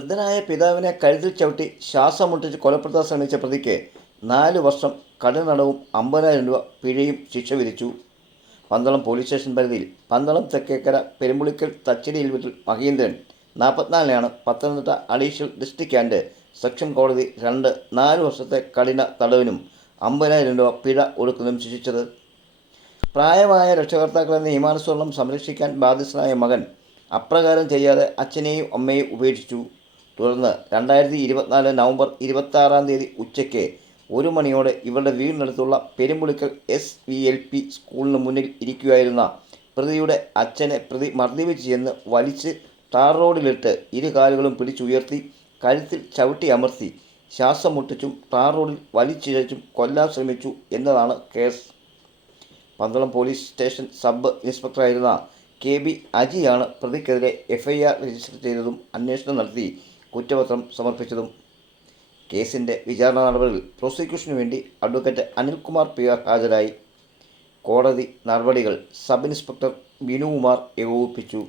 വൃദ്ധനായ പിതാവിനെ കഴുത്തിൽ ചവിട്ടി ശ്വാസം മുട്ടിച്ച് കൊലപ്പെടുത്താൻ ശ്രമിച്ച പ്രതിക്ക് 4 വർഷം കഠിന തടവും 50,000 രൂപ പിഴയും ശിക്ഷ വിധിച്ചു. പന്തളം പോലീസ് സ്റ്റേഷൻ പരിധിയിൽ പന്തളം തെക്കേക്കര പെരുമ്പുളിക്കൽ തച്ചേരിയിൽ വീട്ടിൽ മഹേന്ദ്രൻ 44-നെയാണ് Pathanamthitta additional district and sessions കോടതി 4 വർഷത്തെ കഠിന തടവിനും 50,000 രൂപ പിഴ ഒടുക്കുന്നതും ശിക്ഷിച്ചത്. പ്രായമായ രക്ഷകർത്താക്കളെ നിയമാനുസരണം സംരക്ഷിക്കാൻ ബാധ്യസ്ഥനായ മകൻ അപ്രകാരം ചെയ്യാതെ അച്ഛനെയും അമ്മയെയും ഉപേക്ഷിച്ചു. തുടർന്ന് 2024 നവംബർ 26 ഉച്ചയ്ക്ക് 1 മണിയോടെ ഇവരുടെ വീടിനടുത്തുള്ള പെരുമ്പുളിക്കൽ SVLP സ്കൂളിന് മുന്നിൽ ഇരിക്കുകയായിരുന്ന പ്രതിയുടെ അച്ഛനെ പ്രതി മർദ്ദിപ്പിച്ച് ചെന്ന് വലിച്ച് ടാർ റോഡിലിട്ട് ഇരുകാലുകളും പിടിച്ചുയർത്തി കഴുത്തിൽ ചവിട്ടി അമർത്തി ശ്വാസം മുട്ടിച്ചും ടാർ റോഡിൽ വലിച്ചിഴച്ചും കൊല്ലാൻ ശ്രമിച്ചു എന്നതാണ് case. Pandalam police station sub ഇൻസ്പെക്ടറായിരുന്ന KB അജിയാണ് പ്രതിക്കെതിരെ FIR രജിസ്റ്റർ ചെയ്തതും അന്വേഷണം നടത്തി കുറ്റപത്രം സമർപ്പിച്ചതും. കേസിൻ്റെ വിചാരണ നടപടികളിൽ പ്രോസിക്യൂഷനു വേണ്ടി അഡ്വക്കേറ്റ് അനിൽകുമാർ PR ഹാജരായി. കോടതി നടപടികൾ സബ് ഇൻസ്പെക്ടർ ബിനുകുമാർ ഏകോപിപ്പിച്ചു.